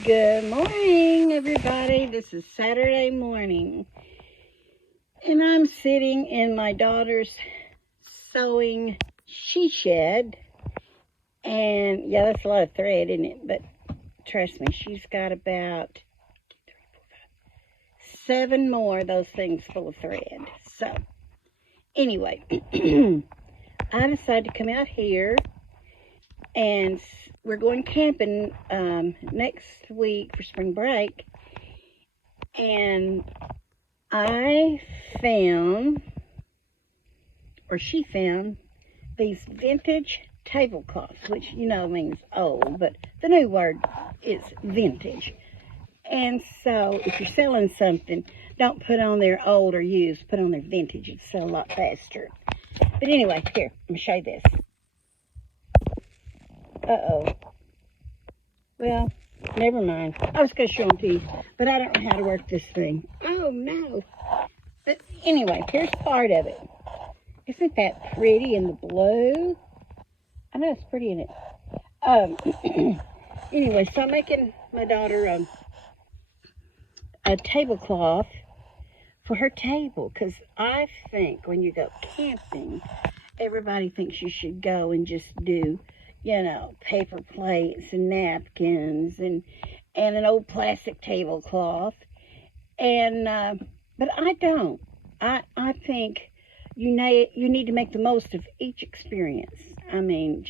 Good morning, everybody. This is Saturday morning, and I'm sitting in my daughter's sewing she shed. And yeah, that's a lot of thread, isn't it? But trust me, she's got about 7 more of those things full of thread. So, anyway, I decided to come out here, and we're going camping next week for spring break. And I found, or she found, these vintage tablecloths, which means old, but the new word is vintage. And so if you're selling something, don't put on there old or used, put on there vintage. It'll sell a lot faster. But anyway, here, let me show you this. Uh-oh. Well, never mind. I was going to show them to you, but I don't know how to work this thing. Oh, no. But anyway, here's part of it. Isn't that pretty in the blue? I know it's pretty in it. Anyway, so I'm making my daughter a tablecloth for her table, because I think when you go camping, everybody thinks you should go and just do, paper plates and napkins and an old plastic tablecloth. And but I don't. I think you need to make the most of each experience. I mean,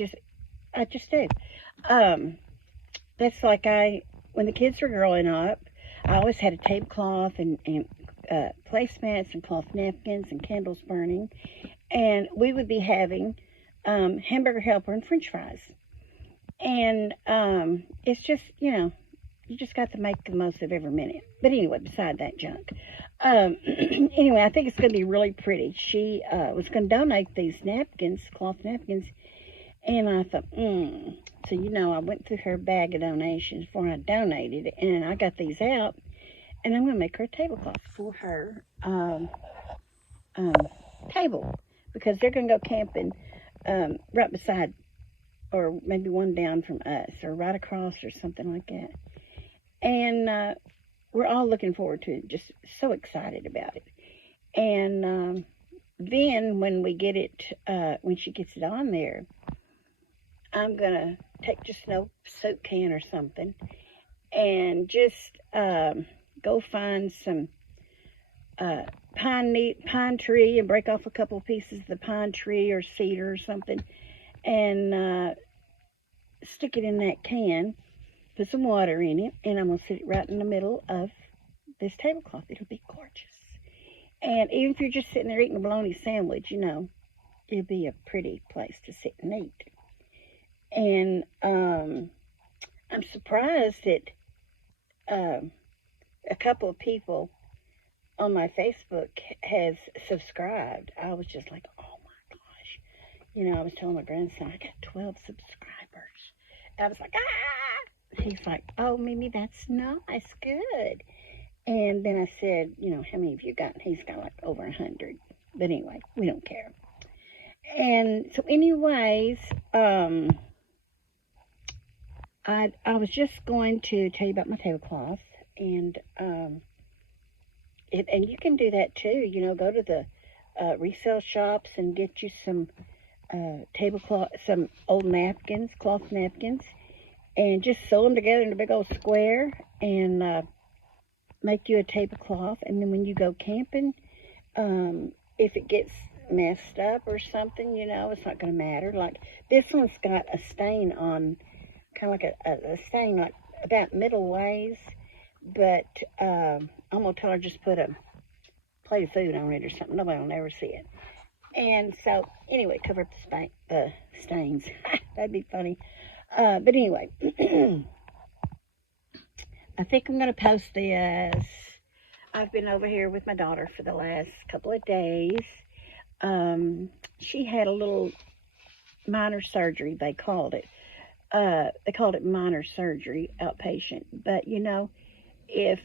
I just do. That's like when the kids were growing up, I always had a tablecloth and placemats and cloth napkins and candles burning, and we would be having hamburger helper and French fries. And it's just, you just got to make the most of every minute. But anyway, beside that junk. Anyway, I think it's going to be really pretty. She was going to donate these napkins, cloth napkins, and I thought, So, I went through her bag of donations before I donated, and I got these out, and I'm going to make her a tablecloth for her table, because they're going to go camping right beside, or maybe one down from us, or right across, or something like that. And we're all looking forward to it, just so excited about it. And then when we get it, when she gets it on there, I'm going to take just an old soap can or something and just go find some pine tree and break off a couple of pieces of the pine tree or cedar or something, and stick it in that can, put some water in it, and I'm going to sit it right in the middle of this tablecloth. It'll be gorgeous. And even if you're just sitting there eating a bologna sandwich, it'll be a pretty place to sit and eat. And I'm surprised that a couple of people on my Facebook has subscribed. I was just like, oh my gosh. I was telling my grandson, I got 12 subscribers. I was like, ah! He's like, oh, Mimi, that's nice, good. And then I said, how many have you got? And he's got like over 100. But anyway, we don't care. And so anyways, I was just going to tell you about my tablecloth, and and you can do that too. Go to the resale shops and get you some tablecloth, some old napkins, cloth napkins, and just sew them together in a big old square and make you a tablecloth. And then when you go camping, if it gets messed up or something, it's not going to matter. Like this one's got a stain on, kind of like a stain like about middle ways, but I'm going to tell her just put a plate of food on it or something. Nobody will never see it. And so, anyway, cover up the stains. That'd be funny. But anyway, I think I'm going to post this. I've been over here with my daughter for the last couple of days. She had a little minor surgery, they called it. They called it minor surgery, outpatient. But, if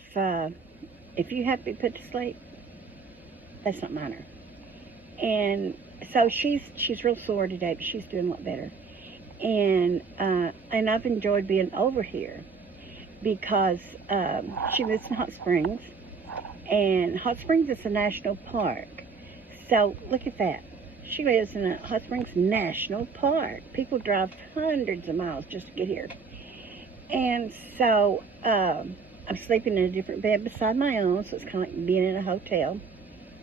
you have to be put to sleep, that's not minor. And so she's real sore today, but she's doing a lot better. And I've enjoyed being over here. because she lives in Hot Springs, and Hot Springs is a national park. So look at that. She lives in a Hot Springs National Park. People drive hundreds of miles just to get here. And so I'm sleeping in a different bed beside my own, so it's kind of like being in a hotel,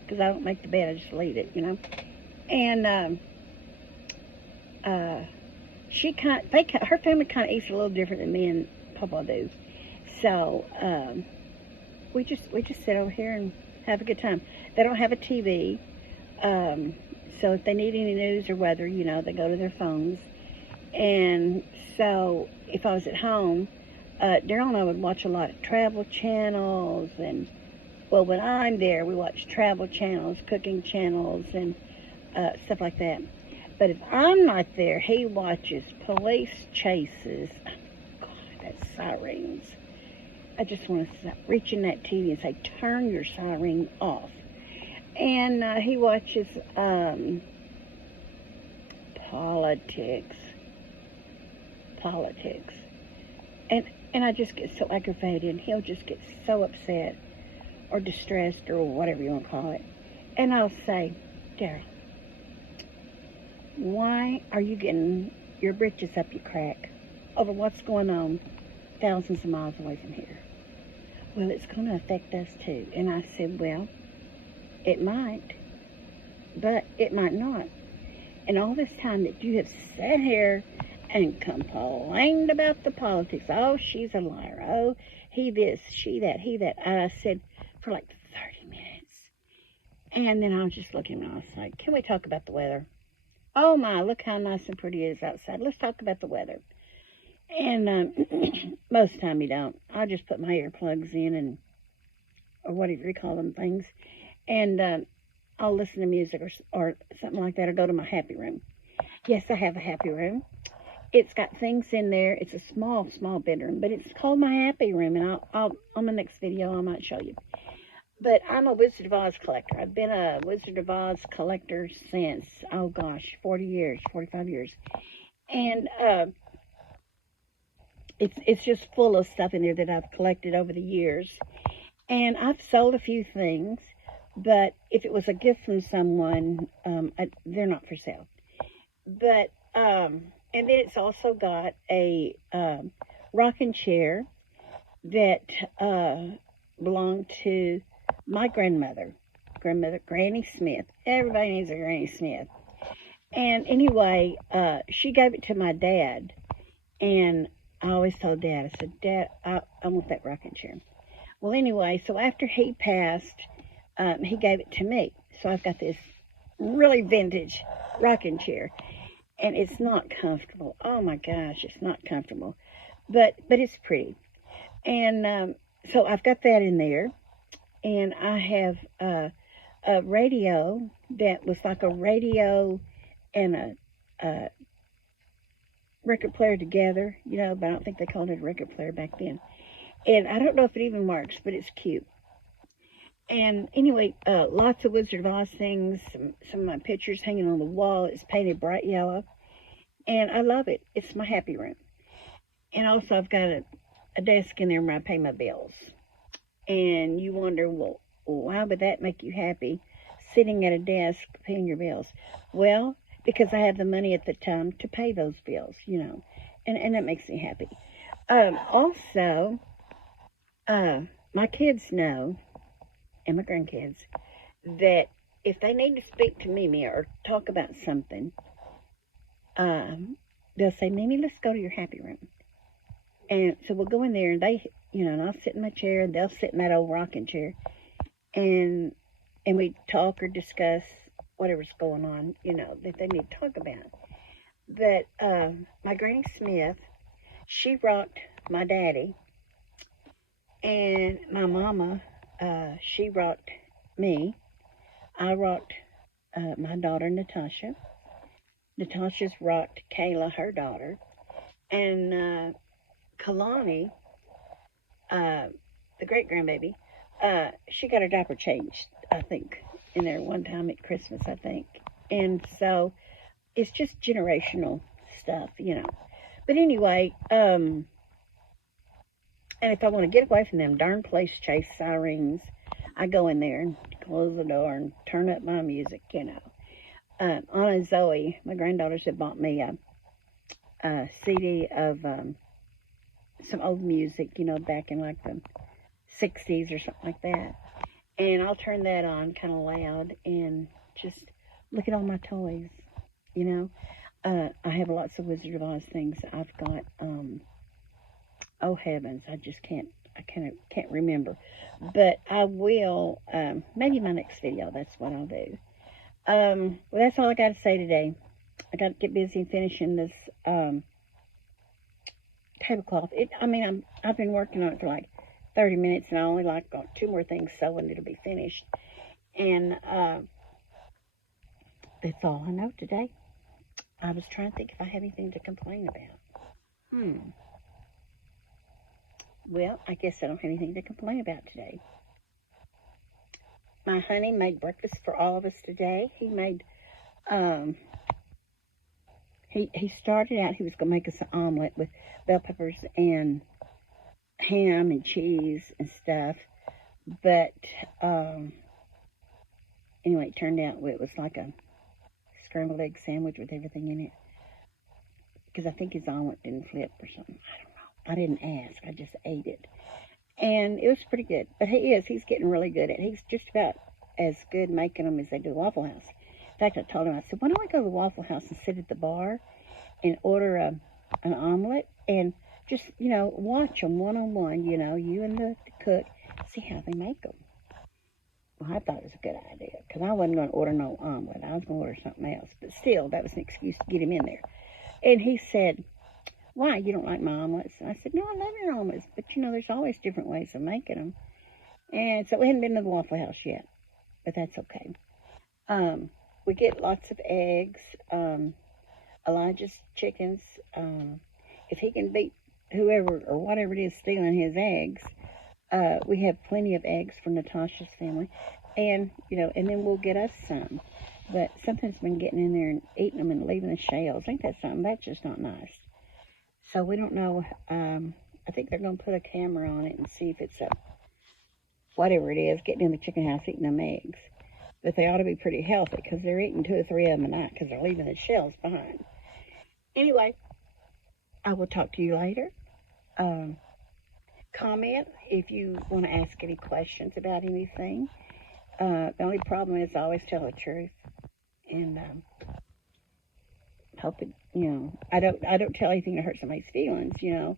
because I don't make the bed, I just leave it, you know. And her family kind of eats a little different than me and Papa do. So we just sit over here and have a good time. They don't have a TV, so if they need any news or weather, you know, they go to their phones. And so if I was at home, Daryl and I would watch a lot of travel channels, and well, when I'm there, we watch travel channels, cooking channels, and stuff like that. But if I'm not there, he watches police chases. God, that's sirens. I just want to reach in that TV and say, turn your siren off. And he watches politics. And I just get so aggravated, and he'll just get so upset or distressed or whatever you want to call it. And I'll say, Daryl, why are you getting your britches up your crack over what's going on thousands of miles away from here? Well, it's going to affect us too. And I said, well, it might, but it might not. And all this time that you have sat here and complained about the politics, oh, she's a liar, oh, he this, she that, he that. And I said, for like 30 minutes. And then I was just looking and I was like, can we talk about the weather? Oh my, look how nice and pretty it is outside. Let's talk about the weather. And most of the time you don't. I just put my earplugs in, and or whatever you call them things, and I'll listen to music or something like that, or go to my happy room. Yes, I have a happy room. It's got things in there. It's a small bedroom, but it's called my happy room, and I'll on the next video I might show you. But I'm a Wizard of Oz collector. I've been a Wizard of Oz collector since, oh gosh, 40 years, 45 years. And it's just full of stuff in there that I've collected over the years. And I've sold a few things, but if it was a gift from someone, they're not for sale. But, and then it's also got a rocking chair that belonged to my grandmother, Granny Smith. Everybody needs a Granny Smith. And anyway, she gave it to my dad, and I always told Dad, I said, Dad, I want that rocking chair. Well, anyway, so after he passed, he gave it to me. So I've got this really vintage rocking chair, and it's not comfortable. Oh my gosh, it's not comfortable, but it's pretty. And so I've got that in there. And I have a radio that was like a radio and a record player together, you know, but I don't think they called it a record player back then. And I don't know if it even works, but it's cute. And anyway, lots of Wizard of Oz things, some of my pictures hanging on the wall. It's painted bright yellow, and I love it. It's my happy room. And also I've got a desk in there where I pay my bills. And you wonder, well, why would that make you happy, sitting at a desk paying your bills? Well, because I have the money at the time to pay those bills, you know, and that makes me happy. Also, my kids know, and my grandkids, that if they need to speak to Mimi or talk about something, they'll say, Mimi, let's go to your happy room. And so we'll go in there, and they, you know, and I'll sit in my chair, and they'll sit in that old rocking chair, and we talk or discuss whatever's going on, you know, that they need to talk about. But my Granny Smith, she rocked my daddy, and my mama, she rocked me. I rocked my daughter, Natasha. Natasha's rocked Kayla, her daughter, and Kalani, the great-grandbaby, she got her diaper changed, I think, in there one time at Christmas, I think. And so it's just generational stuff, you know. But anyway, and And if I want to get away from them darn police chase sirens, I go in there and close the door and turn up my music, you know. Anna and Zoe, my granddaughters, had bought me a CD of some old music, you know, back in like the 60s or something like that. And I'll turn that on kind of loud and just look at all my toys, you know. I have lots of Wizard of Oz things. I've got, oh heavens, I can't remember. But I will, maybe my next video, that's what I'll do. Well, that's all I got to say today. I got to get busy finishing this tablecloth. I've been working on it for like 30 minutes, and I only got 2 more things sewing. It'll be finished. And that's all I know today. I was trying to think if I had anything to complain about. Well, I guess I don't have anything to complain about today. My honey made breakfast for all of us today. He made, he started out, he was going to make us an omelet with bell peppers and ham and cheese and stuff. But, anyway, it turned out it was like a scrambled egg sandwich with everything in it. Because I think his omelet didn't flip or something. I don't know. I didn't ask. I just ate it. And it was pretty good. But he's getting really good at it. He's just about as good making them as they do Waffle House. In fact, I told him, I said, why don't we go to the Waffle House and sit at the bar and order an omelet and just, you know, watch them one-on-one, you know, you and the cook, see how they make them. Well, I thought it was a good idea because I wasn't going to order no omelet. I was going to order something else. But still, that was an excuse to get him in there. And he said, why, you don't like my omelets? And I said, no, I love your omelets. But, you know, there's always different ways of making them. And so we hadn't been to the Waffle House yet. But that's okay. We get lots of eggs. Elijah's chickens. If he can beat whoever or whatever it is stealing his eggs, we have plenty of eggs from Natasha's family. And, you know, and then we'll get us some. But sometimes been getting in there and eating them and leaving the shells. Ain't that something? That's just not nice. So we don't know. I think they're going to put a camera on it and see if it's whatever it is, getting in the chicken house, eating them eggs. But they ought to be pretty healthy because they're eating 2 or 3 of them a night because they're leaving the shells behind. Anyway, I will talk to you later. Comment if you want to ask any questions about anything. The only problem is I always tell the truth. And hope it, you know, I don't tell anything to hurt somebody's feelings, you know,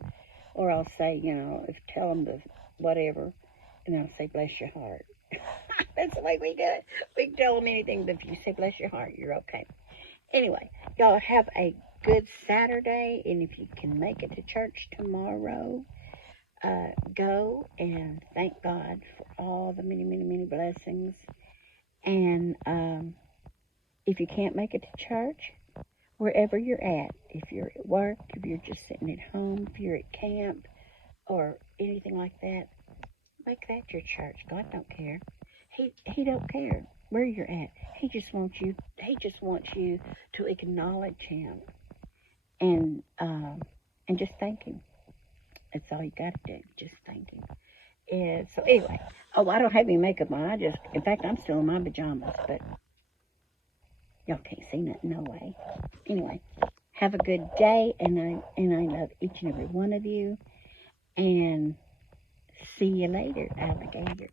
or I'll say, you know, tell them the whatever, and then I'll say, bless your heart. That's the way we do it. We can tell them anything, but if you say bless your heart, you're okay. Anyway, y'all have a good Saturday, and if you can make it to church tomorrow, go and thank God for all the many, many, many blessings. And if you can't make it to church, wherever you're at, if you're at work, if you're just sitting at home, if you're at camp, or anything like that, make that your church. God don't care. He don't care where you're at. He just wants you to acknowledge him and just thank him. That's all you got to do. Just thank him. And so anyway, I don't have any makeup on. In fact, I'm still in my pajamas, but y'all can't see nothing, no way. Anyway, have a good day, and I love each and every one of you. And see you later, alligator.